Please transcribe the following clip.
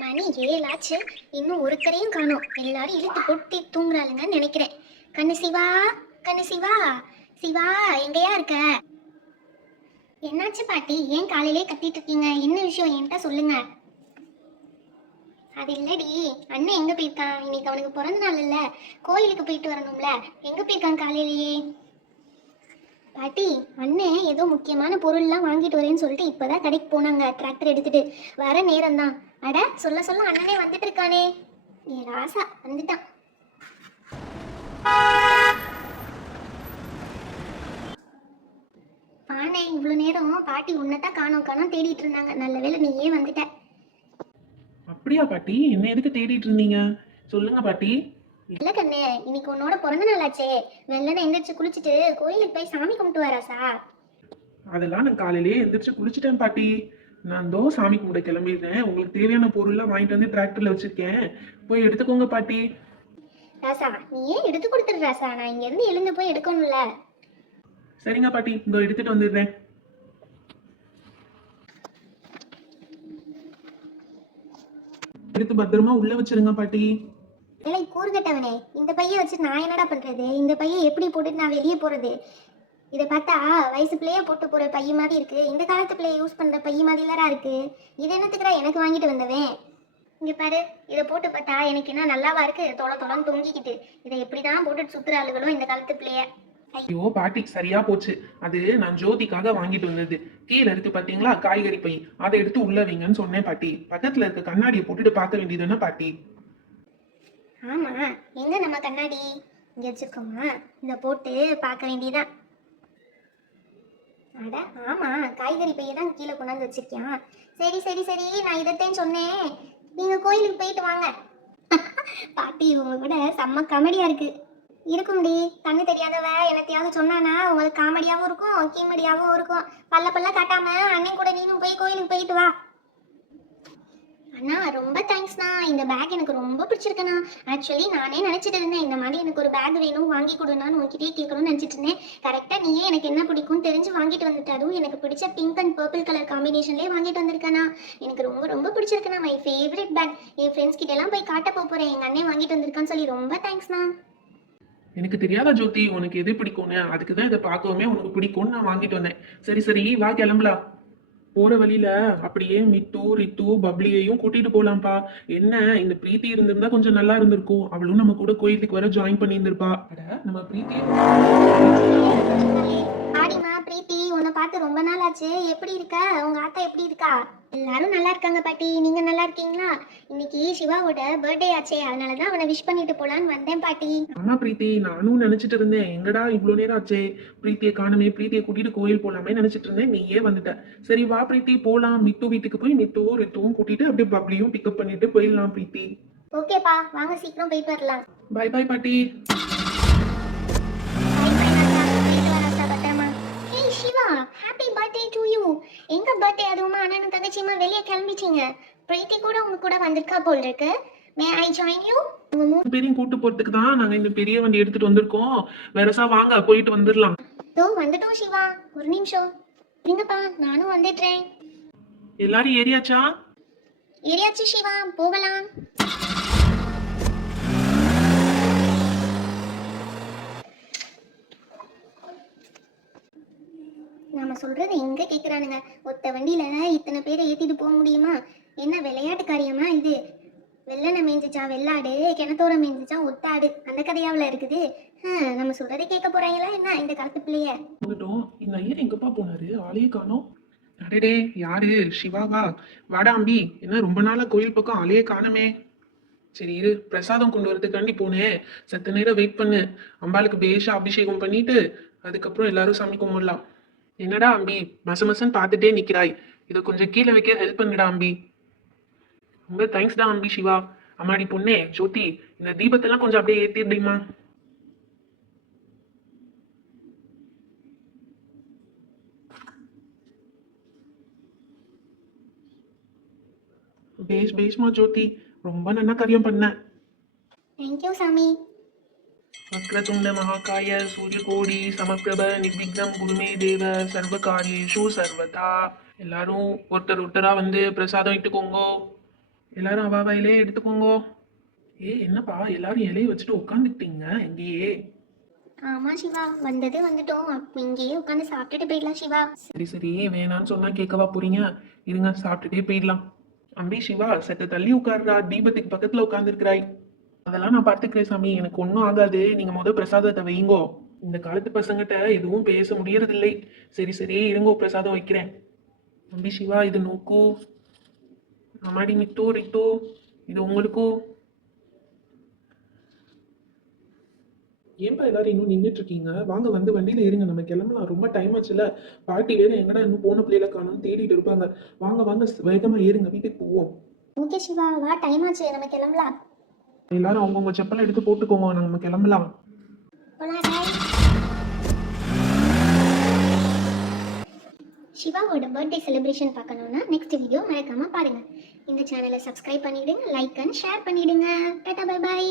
மணி 7 ஆச்சு. இன்னும் ஒருத்தரையும் காணோம். எல்லாரும் இழுத்து போட்டு தூங்குறாளுங்கன்னு நினைக்கிறேன். கண்ணு சிவா, கண்ணு சிவா, சிவா எங்கேயா இருக்க? என்னாச்சு பாட்டி? ஏன் காலையிலே கத்திட்டு இருக்கீங்க? என்ன விஷயம் என்கிட்ட சொல்லுங்க. அது இல்லடி, அண்ணன் எங்க போயிருக்கான்? இன்னைக்கு அவனுக்கு பிறந்த நாள் இல்ல, கோயிலுக்கு போயிட்டு வரணும்ல. எங்க போயிருக்கான் காலையிலேயே? பாட்டி, அண்ணன் ஏதோ முக்கியமான பொருள்லாம் வாங்கிட்டு வரேன்னு சொல்லிட்டு இப்பதான் கடைக்கு போனாங்க டிராக்டர் எடுத்துட்டு. வர நேரம் தான். அட சொல்ல சொல்ல அண்ணனே வந்துட்டு இருக்கானே. ஏ ராசா வந்துட்டான். ஆனே இவ்வளவு நேரம் பாட்டி உன்னதான் காணோம் காணோம் தேடிட்டு இருந்தாங்க. நல்ல வேளை நீயே வந்துட்ட. அப்படியா பாட்டி? என்ன எதுக்கு தேடிட்டு இருந்தீங்க? சொல்லுங்க பாட்டி. இல்ல கண்ணே, இன்னைக்கு உன்னோட பிறந்த நாளாச்சே. வெள்ளனை எந்திரிச்சு குளிச்சுட்டு கோயிலுக்கு போய் சாமி கும்பிட்டு வராசா? அதெல்லாம் நான் காலையிலேயே எந்திரிச்சு குளிச்சுட்டேன் பாட்டி. நான் தோ சாமி கும்பிட கிளம்பிடுறேன். உங்களுக்கு தேவையான பொருள்லாம் வாங்கிட்டு வந்து டிராக்டர்ல வச்சிருக்கேன், போய் எடுத்துக்கோங்க பாட்டி. ராசா நீயே எடுத்து கொடுத்துரு ராசா, நான் இங்க இருந்து எழுந்து போய் எடுக்கணும்ல. சரிங்க பாட்டி, இதோ எடுத்துட்டு வந்துடுறேன். எடுத்து பத்திரமா உள்ள வச்சிருங்க பாட்டி. இல்லை கூறுகட்டவனே, இந்த பைய வச்சு நான் என்னடா பண்றது? இந்த பைய எப்படி போட்டுட்டு நான் வெளியே போறது? இதை பார்த்தா வயசு பிள்ளையா போட்டு போற பைய மாதிரி இருக்கு. இந்த காலத்து பிள்ளைய யூஸ் பண்ற பைய மாதிரிலாம் இருக்கு. இது என்னத்துக்குடா எனக்கு வாங்கிட்டு வந்தவன்? இங்க பாரு, இதை போட்டு பார்த்தா எனக்கு என்ன நல்லாவா இருக்கு? தொலைன்னு தொங்கிக்கிட்டு. இதை எப்படிதான் போட்டுட்டு சுத்துற ஆளுகளோ இந்த காலத்து பிள்ளைய. ஐயோ பாட்டி, சரியா போச்சு. அது நான் ஜோதிக்காக வாங்கிட்டு வந்தது. கீழே இருக்கு பாத்தீங்களா காய்கறி பை, அதை எடுத்து உள்ள வைங்கன்னு சொன்னேன் பாட்டி. பக்கத்துல இருக்க கண்ணாடியை போட்டுட்டு பார்க்க வேண்டியதுன்னா பாட்டி. ஆமா, எங்க நம்ம கண்ணாடி? இங்க வச்சிருக்கோமா? இதை போட்டு பார்க்க வேண்டியதான். அட ஆமா, காய்கறி பைய தான் கீழே கொண்டாந்து வச்சிருக்கியான். சரி சரி சரி, நான் இதைத்தான் சொன்னேன். நீங்க கோயிலுக்கு போயிட்டு வாங்க. பாட்டி உங்க கூட செம்ம காமெடியா இருக்கு. இருக்கும்டி, கண்ணு தெரியாதவ என்னத்தையாவது சொன்னானா உங்களுக்கு காமெடியாவும் இருக்கும் கீமெடியாவும் இருக்கும். பல்ல பல்ல காட்டாம அண்ணன் கூட நீனும் போய் கோயிலுக்கு போயிட்டு வா. அண்ணா ரொம்ப தேங்க்ஸ்ண்ணா. இந்த பேக் எனக்கு ரொம்ப பிடிச்சிருக்குண்ணா. ஆக்சுவலி நானே நினச்சிட்டு இருந்தேன் இந்த மாதிரி எனக்கு ஒரு பேக் வேணும், வாங்கி கொடுனான்னு உங்ககிட்டயே கேட்கணும்னு நினச்சிட்டு இருந்தேன். கரெக்டாக நீயே எனக்கு என்ன பிடிக்கும்னு தெரிஞ்சு வாங்கிட்டு வந்துட்டு, அதுவும் எனக்கு பிடிச்ச பிங்க் அண்ட் பர்பிள் கலர் காம்பினேஷன்லேயே வாங்கிட்டு வந்திருக்கேண்ணா. எனக்கு ரொம்ப ரொம்ப பிடிச்சிருக்குண்ணா. My favourite bag. என் ஃப்ரெண்ட்ஸ் கிட்ட எல்லாம் போய் காட்ட போகிறேன் எங்கள் அண்ணன் வாங்கிட்டு வந்திருக்கான்னு சொல்லி. ரொம்ப தேங்க்ஸ்ண்ணா. எனக்கு தெரியாதா ஜோதி உனக்கு எது பிடிக்கும்னு? அதுக்கு தான் இதை பார்க்கவுமே உனக்கு பிடிக்கும்னு நான் வாங்கிட்டு வந்தேன். சரி சரி வா கிளம்பலாம். போற வழியில அப்படியே மிட்டு ரித்து பப்ளியையும் கூட்டிட்டு போலாம்ப்பா. என்ன இந்த பிரீத்தி இருந்திருந்தா கொஞ்சம் நல்லா இருந்திருக்கும். அவளும் நம்ம கூட கோயிலுக்கு வர ஜாயின் பண்ணி இருந்திருப்பா. அட நம்ம பிரீத்தி. ஆடிமா பிரீத்தி, உன்னை பார்த்து ரொம்ப நாள் ஆச்சு. எப்படி இருக்க? உங்க ஆத்தா எப்படி இருக்கா? எல்லாரும் நல்லா இருக்காங்க பாட்டி. நீங்க நல்லா இருக்கீங்களா? இன்னைக்கு சிவாவோட பர்த்டே ஆச்சே, அதனாலதான் அவனை விஷ் பண்ணிட்டு போலான்னு வந்தேன் பாட்டி. ஆமா பிரீத்தி, நானும் நினைச்சிட்டு இருந்தேன் எங்கடா இவ்வளவு நேரம் ஆச்சே பிரீத்தியை காணுமே, பிரீத்தியை கூட்டிட்டு கோயில் போலாமே நினைச்சிட்டு இருந்தேன். நீயே வந்துட்ட. சரி வா பிரீத்தி போலாம். மிட்டு வீட்டுக்கு போய் மிட்டுவும் ரித்துவும் கூட்டிட்டு அப்படியே பப்ளியும் பிக்கப் பண்ணிட்டு போயிடலாம் பிரீத்தி. ஓகேப்பா, வாங்க சீக்கிரம் போயிட்டு வரலாம். பை பை பாட்டி. Happy birthday to you. எங்க பர்த்டே அதுவுமா அண்ணனும் தங்கச்சியுமா வெளியே கிளம்பிச்சிங்க. பிரீத்தி கூட உங்க கூட வந்திருக்கா போல் இருக்கு. மே ஐ ஜாயின் யூ? உங்க 3 பேரையும் கூட்டு போறதுக்கு தான் நாங்க இந்த பெரிய வண்டி எடுத்துட்டு வந்திருக்கோம். வேறசா வாங்க போயிட்டு வந்துடலாம். தோ வந்துட்டோம் சிவா. ஒரு நிமிஷம் இருங்கப்பா, நானும் வந்துடுறேன். எல்லாரும் ஏறியாச்சா? ஏரியாச்சு சிவா, போகலாம். நாம சொல்றது எங்க கேக்குறானுங்க? ஒத்த வண்டியில இத்தனை பேரை ஏத்திட்டு போக முடியுமா? என்ன விளையாட்டு காரியமா இது? வெள்ளனை மேய்ஞ்சிச்சா வெள்ளாடு, கிணத்தோர மேய்ஞ்சிச்சா ஒத்தாடு, அந்த கதையாவில் இருக்குது. நம்ம சொல்றதை கேட்க போறாங்களா என்ன இந்த காலத்து பிள்ளைய? வந்துட்டோம். இந்த ஐயர் எங்கப்பா போனாரு? ஆளையே காணோம். அடடே யாரு? சிவாவா? வாடா அம்பி, என்ன ரொம்ப நாளா கோயில் பக்கம் ஆளையே காணுமே. சரி இரு, பிரசாதம் கொண்டு வரதுக்காண்டி போனேன். சத்த நேரம் வெயிட் பண்ணு. அம்பாளுக்கு பேஷா அபிஷேகம் பண்ணிட்டு அதுக்கப்புறம் எல்லாரும் சாமி கும்பிடலாம். என்னடா அம்பி மசமசன் பார்த்துட்டே நிக்கிறாய்? இதை கொஞ்சம் கீழே வைக்க ஹெல்ப் பண்ணுடா அம்பி. ரொம்ப தேங்க்ஸ் டா அம்பி. சிவா அம்மாடி பொண்ணே ஜோதி, இந்த தீபத்தெல்லாம் கொஞ்சம் அப்படியே ஏத்திடுமா? பேஷ்மா ஜோதி, ரொம்ப நல்லா காரியம் பண்ண. தேங்க்யூ சாமி. வக்ரதுண்ட மகாகாய சூரியகோடி சமப்பிரப நிர்விக்னம் குருமே தேவ சர்வ காரியேஷு சர்வதா. எல்லாரும் ஒருத்தர் ஒருத்தரா வந்து பிரசாதம் இட்டுக்கோங்க. எல்லாரும் அவ இலையே எடுத்துக்கோங்க. என்னப்பா எல்லாரும் இலையை வச்சுட்டு உட்காந்துக்கிட்டீங்க எங்கேயே? ஆமா சிவா, வந்தது வந்துட்டோம். அப்ப இங்கேயே உட்காந்து சாப்பிட்டுட்டு போயிடலாம் சிவா. சரி சரி, வேணான்னு சொன்னா கேட்கவா போறீங்க? இருங்க, சாப்பிட்டுட்டே போயிடலாம். அம்பி சிவா, சத்த தள்ளி உட்காருடா, தீபத்துக்கு பக்கத்துல உட்காந்துருக்கிறாய். அதெல்லாம் நான் பார்த்துக்கிறேன் சாமி, எனக்கு ஒன்றும் ஆகாது. நீங்க பிரசாதத்தை வைங்கோ. இந்த காலத்து பசங்கிட்ட எதுவும் பேச முடியறதில்லை. சரி சரி, இருங்கோ, பிரசாதம் வைக்கிறேன். அம்பி சிவா, இது நோக்கு. அம்மாடி மித்து ரித்து, இது உங்களுக்கும். ஏன்பா எல்லாரும் இன்னும் நின்றுட்டு இருக்கீங்க? வாங்க, வந்து வண்டியில இருங்க, நம்ம கிளம்பலாம். ரொம்ப டைம் ஆச்சுல. பாட்டி வேற எங்கடா இன்னும் போன பிள்ளைல காணும்னு தேடிட்டு இருப்பாங்க. வாங்க வாங்க, வேகமா ஏறுங்க, வீட்டுக்கு போவோம். ஓகே சிவா, வா, டைம் ஆச்சு, நம்ம கிளம்பலாம். எல்லாரும் அவங்கவுங்க செப்பலை எடுத்து போட்டுக்கோங்க, நம்ம கிளம்பலாம். போலாம் guys. சிவாவோட பர்த்டே செலிப்ரேஷன் பார்க்கணும்னா நெக்ஸ்ட் வீடியோ மறக்காம பாருங்க. இந்த சேனலை சப்ஸ்கிரைப் பண்ணிடுங்க, லைக் அண்ட் ஷேர் பண்ணிடுங்க. டாடா, பை பை.